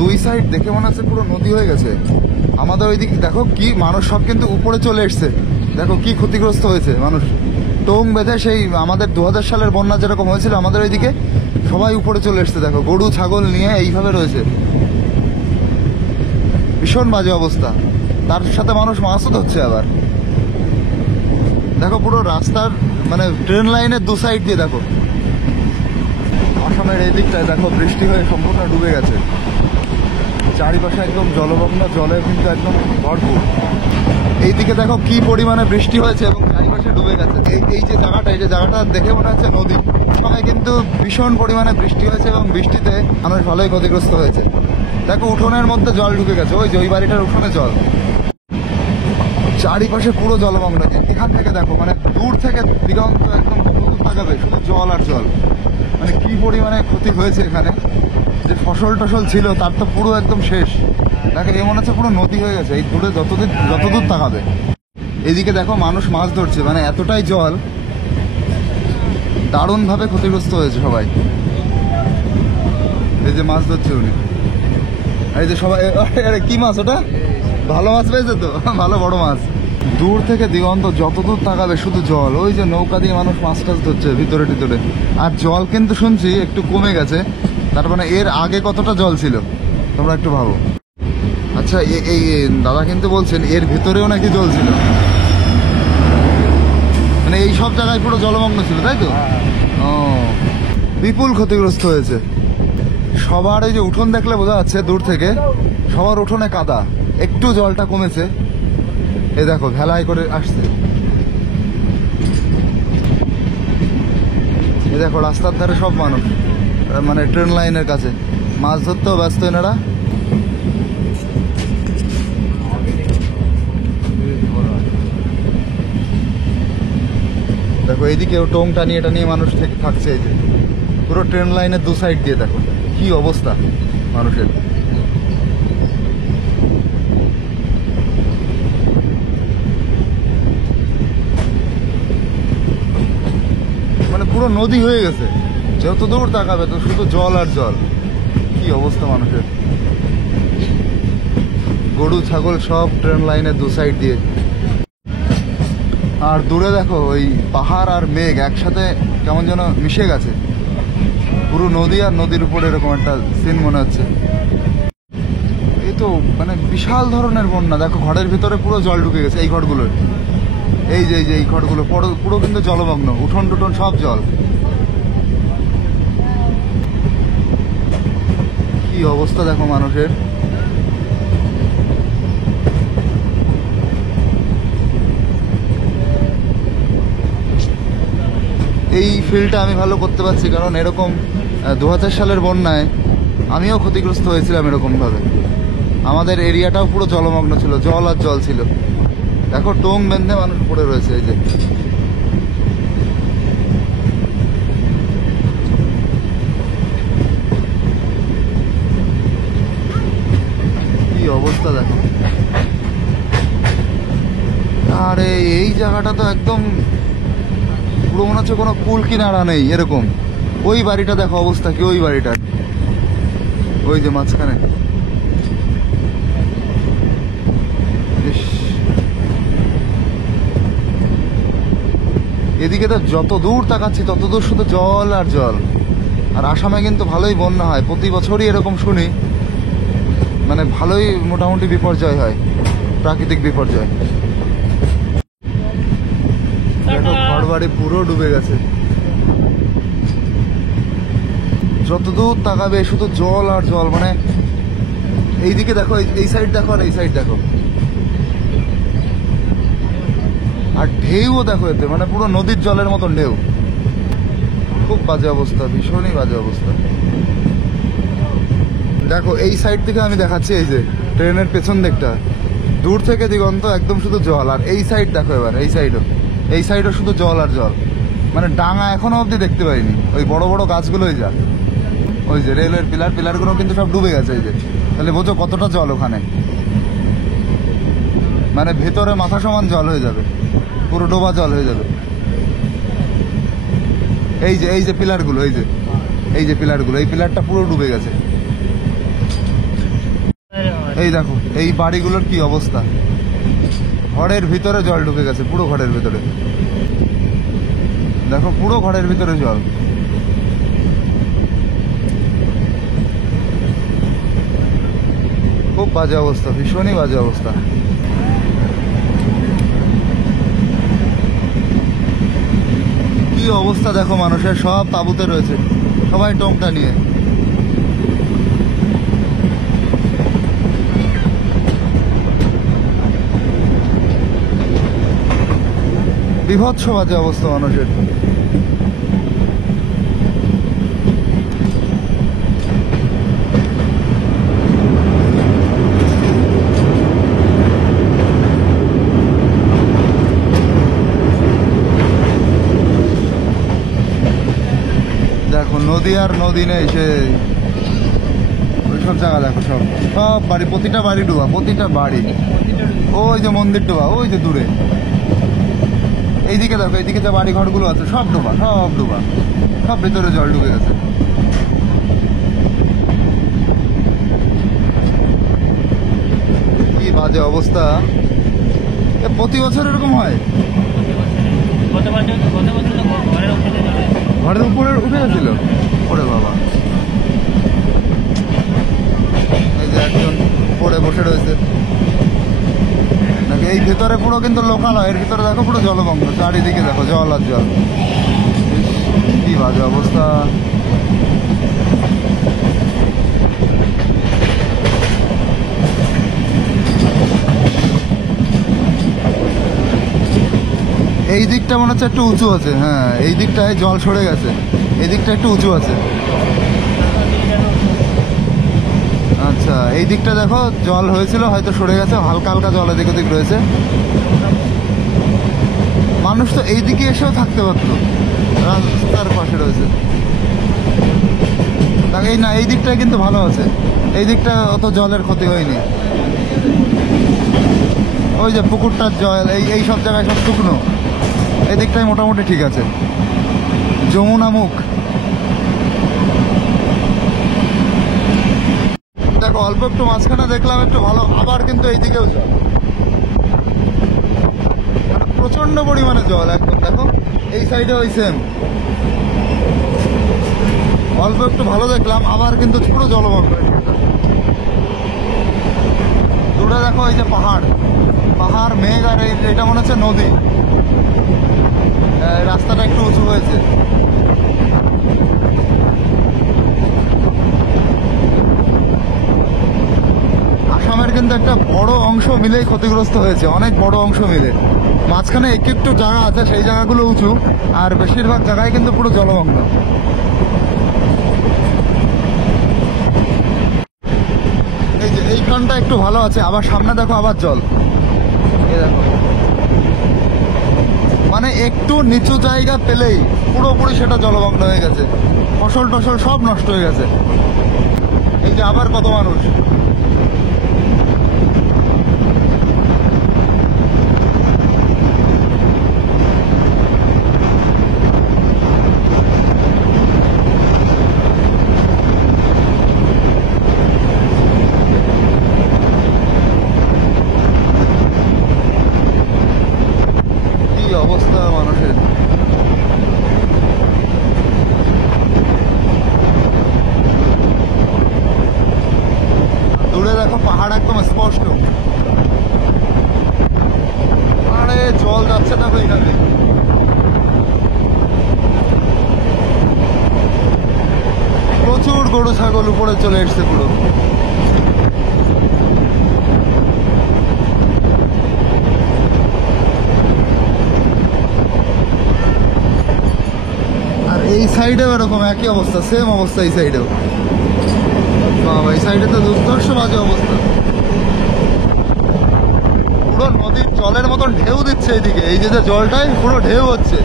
দুই সাইড দেখে মনে হচ্ছে পুরো নদী হয়ে গেছে। আমাদের ওইদিকে দেখো কি মানুষ সব কিন্তু উপরে চলে এসছে, দেখো কি ক্ষতিগ্রস্ত হয়েছে মানুষ। টোং বেঁধে সেই আমাদের 2000 সালের বন্যা যেরকম হয়েছিল আমাদের ওইদিকে সবাই উপরে চলে এসছে, দেখো গরু ছাগল নিয়ে এইভাবে রয়েছে। ভীষণ বাজে অবস্থা, তার সাথে মানুষ মাছও ধরছে আবার। দেখো পুরো রাস্তার মানে ট্রেন লাইনের দু সাইড দিয়ে দেখো। আসামের এই দিকটায় দেখো বৃষ্টি হয়ে সম্পূর্ণ ডুবে গেছে, চারিপাশে একদম জলমগ্ন, জলে কিন্তু একদম ভরপুর। এইদিকে দেখো কি পরিমাণে বৃষ্টি হয়েছে এবং চারিপাশে ডুবে গেছে। এই যে জায়গাটা দেখে মনে হচ্ছে নদী। সময় কিন্তু ভীষণ পরিমাণে বৃষ্টি হয়েছে এবং বৃষ্টিতে মানুষ ভালোই ক্ষতিগ্রস্ত হয়েছে। দেখো উঠোনের মধ্যে জল ঢুকে গেছে, ওই যে ওই বাড়িটার উঠোনে জল, চারিপাশে পুরো জলমগ্ন। এখান থেকে দেখো মানে দূর থেকে দিগন্ত একদম তাকাবে শুধু জল আর জল। মানে কি পরিমাণে ক্ষতি হয়েছে এখানে, যে ফসল টসল ছিল তার তো পুরো একদম শেষ। দেখো এ মনে হচ্ছে পুরো নদী হয়ে গেছে এই দূরে যতদূর তাকাবে। এদিকে দেখো মানুষ মাছ ধরছে, মানে এতটাই জল, দারুণভাবে ক্ষতিগ্রস্ত হয়েছে সবাই। এই যে মাছ ধরছে উনি, এই যে সবাই। আরে কি মাছ ওটা? ভালো মাছ পেয়েছে তো, ভালো বড় মাছ। দূর থেকে দিগন্ত যতদূর তাকাবে শুধু জল। ওই যে নৌকা দিয়ে মানুষ মাছ টাছ ধরছে ভিতরে টিতরে। আর জল কিন্তু শুনছি একটু কমে গেছে, তার মানে এর আগে কতটা জল ছিল তোমরা একটু ভাবো। আচ্ছা এই দাদা কিন্তু বলছেন এর ভেতরেও নাকি জল ছিল, মানে এই সব জায়গায় পুরো জলমগ্ন ছিল, তাই তো? ও, বিপুল ক্ষতিগ্রস্ত হয়েছে সবার। এই যে উঠোন দেখলে বোঝা যাচ্ছে দূর থেকে সবার উঠোনে কাদা, একটু জলটা কমেছে। এই দেখো ভেলাই করে আসছে, এই দেখো রাস্তার ধারে সব মানুষ, মানে ট্রেন লাইনের কাছে মাছ ধরতেও ব্যস্ত এনারা। দেখো এইদিকেও টোং টানিয়ে টানিয়ে মানুষ থাকছে। এই যে পুরো ট্রেন লাইনের দু সাইড দিয়ে দেখো কি অবস্থা মানুষের। মানে পুরো নদী হয়ে গেছে, যত দূর তাকাবে তো শুধু জল আর জল। কি অবস্থা মানুষের, গরু ছাগল সব ট্রেন লাইনের দু সাইড দিয়ে। আর দূরে দেখো ওই পাহাড় আর মেঘ একসাথে কেমন যেন মিশে গেছে, পুরো নদী আর নদীর উপরে এরকম একটা সিন মনে হচ্ছে। এই তো মানে বিশাল ধরনের বন্যা। দেখো ঘরের ভিতরে পুরো জল ঢুকে গেছে, এই ঘরগুলোর, এই যে এই ঘরগুলো পুরো কিন্তু জলমগ্ন, উঠোন টুঠোন সব জল। কি অবস্থা দেখো মানুষের। এই ফিলটা আমি ভালো করতে পারছি কারণ এরকম 2000 সালের বন্যায় আমিও ক্ষতিগ্রস্ত হয়েছিলাম এরকমভাবে। আমাদের এরিয়াটাও পুরো জলমগ্ন ছিল, জল আর জল ছিল। দেখো টোং বেঁধে মানুষ পড়ে রয়েছে। এই যে কি অবস্থা দেখো। আরে এই জায়গাটা তো একদম পুরো মনে হচ্ছে কোনো কুল কিনারা নেই এরকম। ওই বাড়িটা দেখো অবস্থা কি, ওই বাড়িটা ওই যে মাঝখানে। এদিকে তো যত দূর তাকাচ্ছি তত দূর শুধু জল আর জল। আর আসামে কিন্তু ভালোই বন্যা হয়, প্রতি বছরই এরকম শুনি, মানে ভালোই মোটামুটি বিপর্যয় হয়, প্রাকৃতিক বিপর্যয়। দেখো ঘর বাড়ি পুরো ডুবে গেছে, যতদূর তাকাবে শুধু জল আর জল। মানে এইদিকে দেখো, এই সাইড দেখো আর এই সাইড দেখো, আর ঢেউও দেখো এতে, মানে পুরো নদীর জলের মতন ঢেউ। খুব বাজে অবস্থা, ভীষণই বাজে অবস্থা। দেখো এই সাইড থেকে আমি দেখাচ্ছি, এই যে ট্রেনের পেছন দিকটা, দূর থেকে দিগন্ত একদম শুধু জল। আর এই সাইড দেখো এবার, এই সাইডও শুধু জল আর জল। মানে ডাঙা এখনো অবধি দেখতে পাইনি, ওই বড় বড় গাছগুলোই যা। ওই যে রেলওয়ের পিলারগুলো কিন্তু সব ডুবে গেছে। এই যে তাহলে বোঝো কতটা জল ওখানে, মানে ভেতরে মাথা সমান জল হয়ে যাবে, পুরো ডোবা জল হয়ে যাবে। এই যে পিলারগুলো, এই যে পিলারগুলো, এই পিলারটা পুরো ডুবে গেছে। এই দেখো এই বাড়িগুলোর কি অবস্থা, ঘরের ভিতরে জল ঢুকে গেছে, পুরো ঘরের ভিতরে দেখো, পুরো ঘরের ভিতরে জল। খুব বাজে অবস্থা, ভীষণই বাজে অবস্থা। কি অবস্থা দেখো মানুষের, সব তাঁবুতে রয়েছে, সবাই টোংটা নিয়ে। বিভৎস বাজে অবস্থা মানুষের। দেখো নদী আর নদী নেই, সে ওইসব জায়গা দেখো, সব সব বাড়ি, প্রতিটা বাড়ি ডুবা, প্রতিটা বাড়ি। ওই যে মন্দির ডোবা, ওই যে দূরে। এইদিকে দেখো, এইদিকে যে বাড়ি ঘরগুলো আছে সব ডোবা, সব ডোবা, সব ভিতরে জল ঢুকে গেছে। কি বাজে অবস্থা, প্রতি বছর এরকম হয়? ঘরের উপরে উঠে গেছিল, ওরে বাবা। এই যে একজন পড়ে বসে রয়েছে নাকি, এই ভেতরে পুরো কিন্তু লোকালয়, এর ভিতরে দেখো পুরো জলমগ্ন, চারিদিকে দেখো জল আর জল। কি বাজে অবস্থা। এই দিকটা মনে হচ্ছে একটু উঁচু আছে, হ্যাঁ এই দিকটায় জল সরে গেছে, এই দিকটা একটু উঁচু আছে। আচ্ছা এই দিকটা দেখো জল হয়েছিল, হয়তো সরে গেছে, হালকা হালকা জল এদিক ওদিক রয়েছে। মানুষ তো এই দিকে এসেও থাকতে পারতো, রাস্তার পাশে রয়েছে। এই না, এই দিকটায় কিন্তু ভালো আছে, এই দিকটা অত জলের ক্ষতি হয়নি। ওই যে পুকুরটার জল, এই সব জায়গায় সব শুকনো, এই দিকটায় মোটামুটি ঠিক আছে। যমুনা মুখ দেখো, অল্প একটু মাঝখানে দেখলাম একটু ভালো, আবার কিন্তু এইদিকেও জল, প্রচন্ড পরিমাণে জল একদম। দেখো এই সাইডে ওই সেম, অল্প একটু ভালো দেখলাম, আবার কিন্তু পুরো জলমগ্ন। দূরে দেখো এই যে পাহাড়, পাহাড় মেঘ, আর এটা মনে হচ্ছে নদী। রাস্তাটা একটু উঁচু হয়েছে। আসামের কিন্তু একটা বড় অংশ মিলেই ক্ষতিগ্রস্ত হয়েছে, অনেক বড় অংশ মিলে। মাঝখানে একটু জায়গা আছে, সেই জায়গাগুলো উঁচু, আর বেশিরভাগ জায়গায় কিন্তু পুরো জলমগ্ন। এই যে এইখানটা একটু ভালো আছে, আবার সামনে দেখো আবার জল, এই দেখো। মানে একটু নিচু জায়গা পেলেই পুরোপুরি সেটা জলমগ্ন হয়ে গেছে, ফসল টসল সব নষ্ট হয়ে গেছে। এই যে আবার কত মানুষ, অবস্থা মানুষের। দূরে দেখো পাহাড় একদম স্পষ্ট, আরে জল যাচ্ছে না তো এখানে। প্রচুর গরু ছাগল উপরে চলে এসছে পুরো। এই সাইডেও এরকম একই অবস্থা, সেম অবস্থা এই সাইডেও। বাবা এই সাইডে তো দুর্ধর্ষ বাজে অবস্থা, পুরো নদীর জলের মতন ঢেউ দিচ্ছে এইদিকে। এই যে জলটাই পুরো ঢেউ হচ্ছে,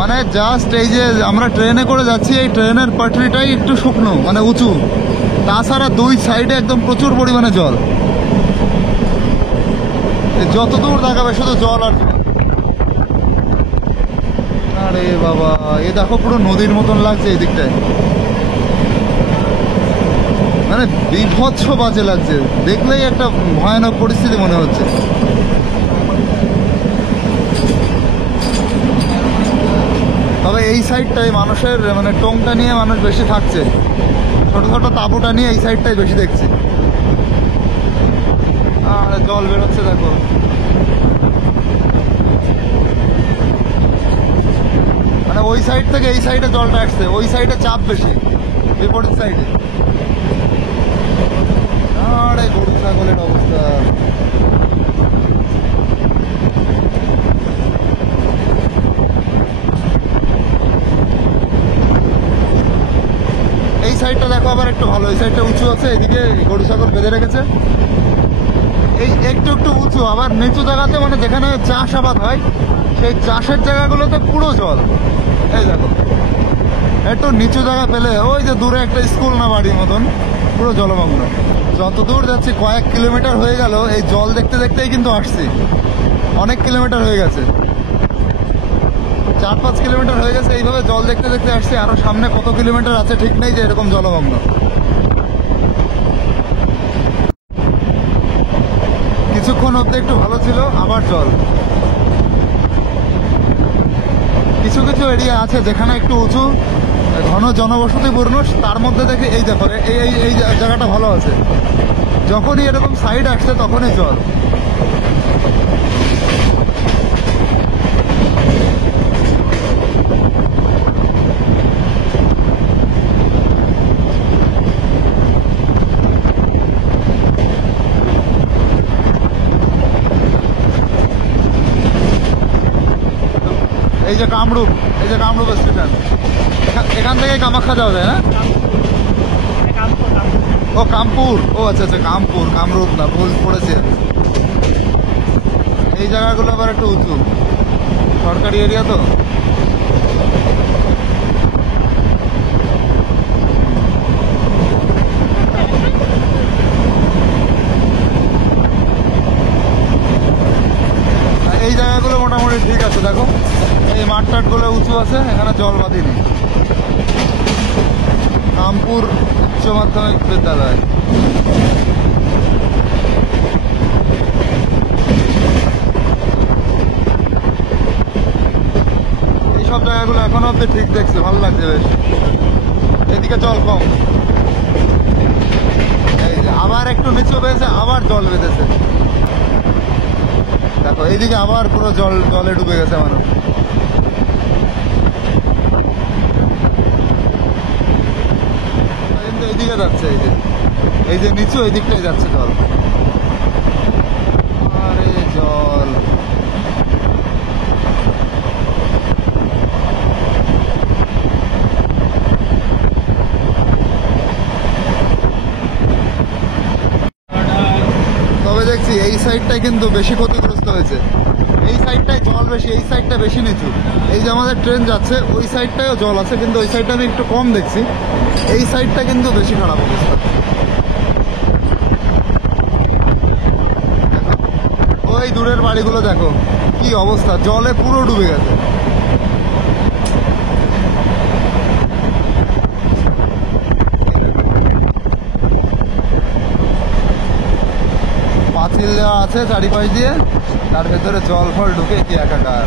মানে জাস্ট এই যে আমরা ট্রেনে করে যাচ্ছি, এই ট্রেনের পাটরিটাই একটু শুকনো, মানে উঁচু, তাছাড়া দুই সাইডে একদম প্রচুর পরিমাণে জল। যত দূর দেখাবে শুধু জল আর জল। আরে বাবা এ দেখো পুরো নদীর মতন লাগছে এই দিকটায়, মানে বিভৎস বাজে লাগছে, দেখলেই একটা ভয়ানক পরিস্থিতি মনে হচ্ছে। তবে এই সাইডটাই মানুষের মানে টোংটা নিয়ে মানুষ বেশি থাকছে, ছোট ছোট তাঁবুটা নিয়ে এই সাইডটাই বেশি দেখছি। আর জল বেরোচ্ছে দেখো। মানে ওই সাইড থেকে এই সাইডে জলটা আসছে, ওই সাইডে চাপ বেশি, বিপরীত সাইডে। আরে গরু ছাগলের অবস্থা। এই সাইডটা দেখো আবার একটু ভালো, এই সাইডটা উঁচু আছে, এদিকে গরু ছাগল বেঁধে রেখেছে। এই একটু একটু উঁচু, আবার নিচু জায়গাতে মানে যেখানে চাষাবাদ হয় সেই চাষের জায়গাগুলোতে পুরো জল। এই দেখো একটু নিচু জায়গা পেলে ওই যে দূরে একটা স্কুল না বাড়ির মতন পুরো জলমগ্ন। যত দূর যাচ্ছি কয়েক কিলোমিটার হয়ে গেল, এই জল দেখতে দেখতেই কিন্তু আসছি, অনেক কিলোমিটার হয়ে গেছে, 4-5 কিলোমিটার হয়ে গেছে এইভাবে জল দেখতে দেখতে আসছি। আরো সামনে কত কিলোমিটার আছে ঠিক নেই যে এরকম জলমগ্ন। কিছুক্ষণ অব্দি একটু ভালো ছিল, আবার জল। কিছু কিছু এরিয়া আছে যেখানে একটু উঁচু, ঘন জনবসতিপূর্ণ, তার মধ্যে দেখে এই দেখো এই জায়গাটা ভালো আছে, যখনই এরকম সাইড আসছে তখনই জল। এই যে কামরূপ, এই যে কামরূপ স্টেশন, এখান থেকে কামাখ্যা যাওয়া যায় না? ও কামপুর, ও আচ্ছা আচ্ছা কামপুর, কামরূপ না, ভুল পড়েছে। এই জায়গাগুলো আবার একটু উঁচু, সরকারি এরিয়া তো। এই জায়গাগুলো মোটামুটি ঠিক আছে, দেখো এই মাঠ টাটগুলো উঁচু আছে, এখানে জল বাঁধেনি। কামপুর উচ্চ মাধ্যমিক বিদ্যালয়। এইসব জায়গাগুলো এখনো অব্দি ঠিক দেখছে, ভালো লাগছে বেশ। এদিকে জল কম, এই যে আবার একটু নিচু পেয়েছে, আবার জল বেঁধেছে। দেখো এইদিকে আবার পুরো জলে ডুবে গেছে মানুষ। কিন্তু এইদিকে যাচ্ছে, এই যে নিচু, এই দিকটাই যাচ্ছে জল। আরে জল, তবে দেখছি এই সাইডটাই কিন্তু বেশি ক্ষতিগ্রস্ত হয়েছে, এই সাইডটায় জল বেশি, এই সাইডটা বেশি নিচু। এই যে আমাদের ট্রেন যাচ্ছে ওই সাইডটায়ও জল আছে, কিন্তু ওই সাইডটা আমি একটু কম দেখছি, এই সাইডটা কিন্তু বেশি খারাপ অবস্থা। ওই দূরের বাড়িগুলো দেখো কি অবস্থা, জলে পুরো ডুবে গেছে। পাঁচিল দেওয়া আছে চারিপাশ দিয়ে, তার ভেতরে জল ফল ঢুকে কি একাকার।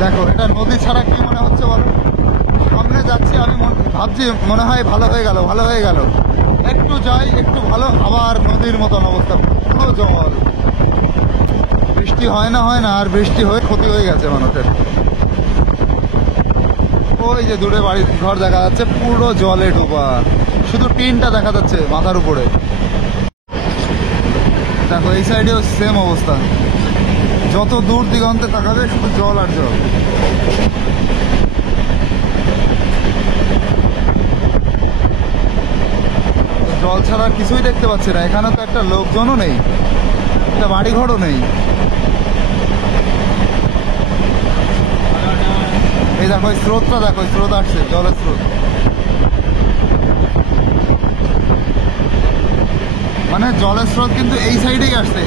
দেখো এটা নদী ছাড়া কি মনে হচ্ছে বলো? সামনে যাচ্ছি আমি, ভাবছি মনে হয় ভালো হয়ে গেল, ভালো হয়ে গেল, একটু যাই একটু ভালো, আবার নদীর মতন অবস্থা, পুরো জল। বৃষ্টি হয় না আর বৃষ্টি হয়ে ক্ষতি হয়ে গেছে মানুষের। ওই যে দূরে বাড়ির ঘর দেখা যাচ্ছে, পুরো জলে ডোবা, শুধু টিনটা দেখা যাচ্ছে মাথার উপরে। দেখো এই সাইডেও সেম অবস্থা, যত দূর দিগন্তে তাকাবে শুধু জল আর জল। জল ছাড়া কিছুই দেখতে পাচ্ছি না, এখানে তো একটা লোকজনও নেই, একটা বাড়িঘরও নেই। এই দেখো স্রোতটা দেখো, স্রোত আসছে, জলের স্রোত। মানে জলের স্রোত কিন্তু এই সাইডেই আসছে,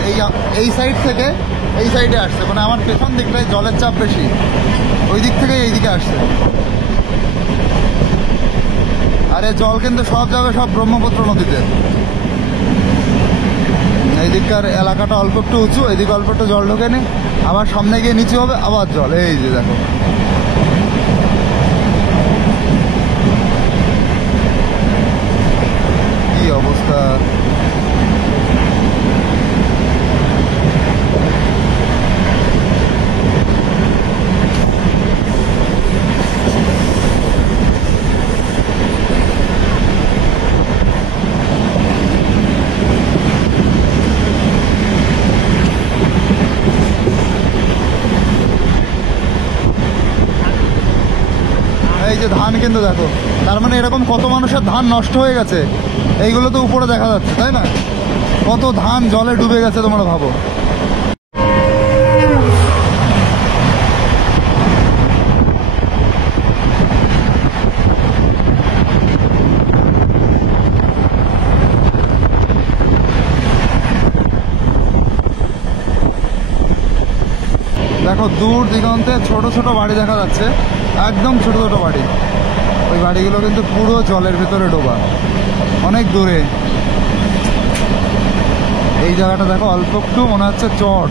এই সাইড থেকে এই সাইডে আসছে, মানে আমার পেছন দিকটায় জলের চাপ বেশি, ওই দিক থেকে এই দিকে আসছে। আর এই জল কিন্তু সব যাবে সব ব্রহ্মপুত্র নদীতে। এই দিককার এলাকাটা অল্প একটু উঁচু, এদিকে অল্প একটু জল ঢোকে নি, আবার সামনে গিয়ে নিচু হবে, আবার জল। এই যে দেখো, কি অবস্থা। এই যে ধান কিন্তু দেখো, তার মানে এরকম কত মানুষের ধান নষ্ট হয়ে গেছে, এইগুলো তো উপরে দেখা যাচ্ছে, তাই না? কত ধান জলে ডুবে গেছে তোমরা ভাবো। দেখো দূর দিগন্তে ছোট ছোট বাড়ি দেখা যাচ্ছে, একদম ছোট ছোট বাড়ি। ওই বাড়িগুলো কিন্তু পুরো জলের ভেতরে ডোবা, অনেক দূরে। এই জায়গাটা দেখো অল্প একটু মনে হচ্ছে চট,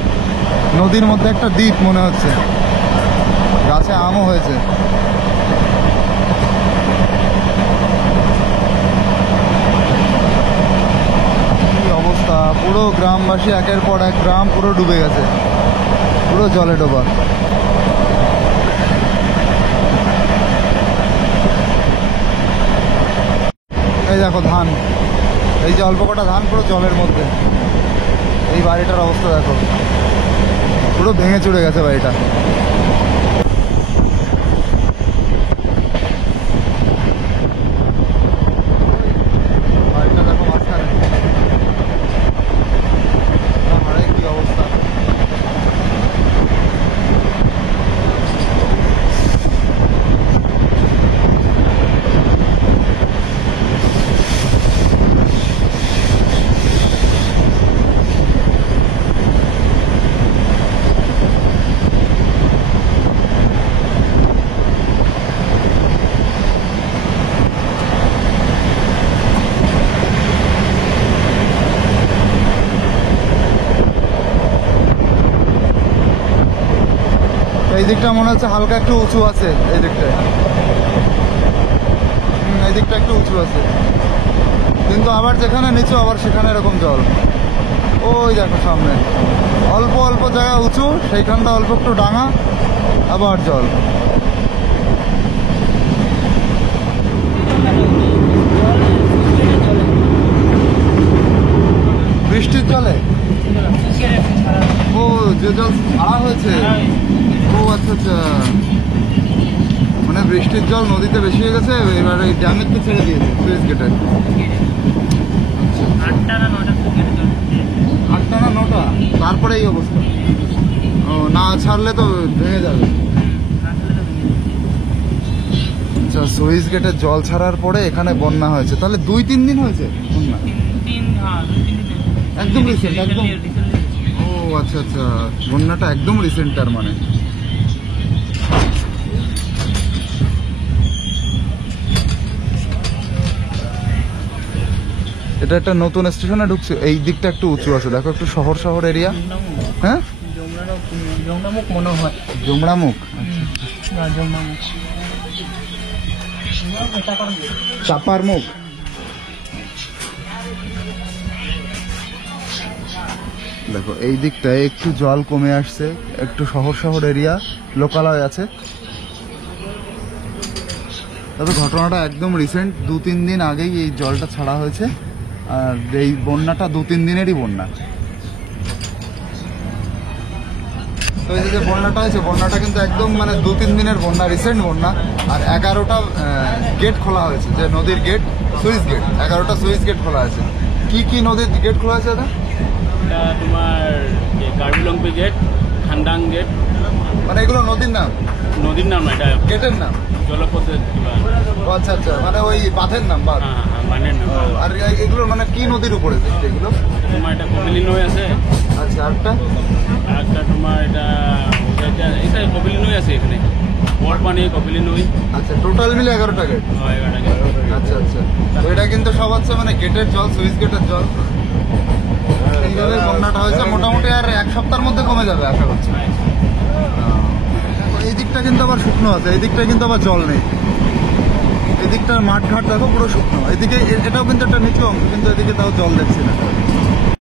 নদীর মধ্যে একটা দ্বীপ মনে হচ্ছে, গাছে আমও হয়েছে। কি অবস্থা, পুরো গ্রামবাসী একের পর এক গ্রাম পুরো ডুবে গেছে, পুরো জলে ডোবা। এই দেখো ধান, এই যে অল্প কটা ধান পুরো জলের মধ্যে। এই বাড়িটার অবস্থা দেখো, পুরো ভেঙে চুরে গেছে বাড়িটা। বাড়িটা দেখো মাঝখানে, কি অবস্থা। এই দিকটা মনে হচ্ছে হালকা একটু উঁচু আছে, এই দিকটায়। এই দিকটা একটু উঁচু আছে, কিন্তু আবার যেখানে নিচু আবার সেখানে এরকম জল। ওই দেখো সামনে অল্প অল্প জায়গা উঁচু, সেইখানটা অল্প একটু ডাঙা, আবার জল। বৃষ্টির জলে, ও যে জল ছাড়া হয়েছে, ও আচ্ছা আচ্ছা, মানে বৃষ্টির জল নদীতে বেশি হয়ে গেছে, এবার এই ড্যামের তো ছেড়ে দিয়েছে সুইচ গেটে। আটটা না নটা, তারপরে এই অবস্থা। ও না ছাড়লে তো ভেঙে যাবে। আচ্ছা, সুইচ গেটে জল ছাড়ার পরে এখানে বন্যা হয়েছে, তাহলে 2-3 দিন হয়েছে বন্যা? একদম রিসেন্ট, একদম। ও আচ্ছা আচ্ছা, বন্যাটা একদম রিসেন্ট তার মানে। এটা একটা নতুন স্টেশনে ঢুকছে, এই দিকটা একটু উঁচু আছে দেখো, একটু শহর শহর এরিয়া। হ্যাঁ, জমরামুখ মনে হয়, জমরামুখ, চাপার মুখ। দেখো এই দিকটায় একটু জল কমে আসছে, একটু শহর শহর এরিয়া, লোকালয় আছে। তবে ঘটনাটা একদম রিসেন্ট, 2-3 দিন আগেই এই জলটা ছাড়া হয়েছে, আর এই বন্যাটা 2-3 দিনেরই বন্যা। তো এই যে বন্যাটা হয়েছে, বন্যাটা কিন্তু একদম মানে 2-3 দিনের বন্যা, রিসেন্ট বন্যা। আর 11টা গেট খোলা হয়েছে, যে নদীর গেট, সুইচ গেট, 11টা সুইচ গেট খোলা আছে। কি কি নদীর গেট খোলা আছে দাদা? তোমার কার্বি লংপি গেট, খান্ডাং গেট, মানে এগুলো নদীর নাম? নদীর নাম না, এটা গেটের নাম? জলপথের কিবা। ও আচ্ছা আচ্ছা, মানে ওই বাঁধের নাম, বাঁধ। হ্যাঁ হ্যাঁ, বানের নাম। আর এগুলো মানে কি নদীর উপরে দেখতে এগুলো? তোমার এটা কপিলি নই আছে, আচ্ছা, আরেকটা? আর একটা তোমার এটা কপিলি নই আছে এখানে, বড় পানি কপিলি নই। আচ্ছা, টোটাল মিলে 11টা গেট। হয় এটাকে। আচ্ছা আচ্ছা, তো এটা কিন্তু সব হচ্ছে মানে গেটের জল, সুইচ গেটের জল। এইভাবে বন্যাটা হয়েছে, মোটামুটি আর 1 সপ্তাহের মধ্যে কমে যাবে আশা করছি। এই দিকটা কিন্তু আবার শুকনো আছে, এই দিকটা কিন্তু আবার জল নেই। এই দিকটার মাঠ ঘাট দেখো পুরো শুকনো। এদিকে এটাও কিন্তু একটা নিচু অংশ, কিন্তু এদিকে তাও জল দেখছি না।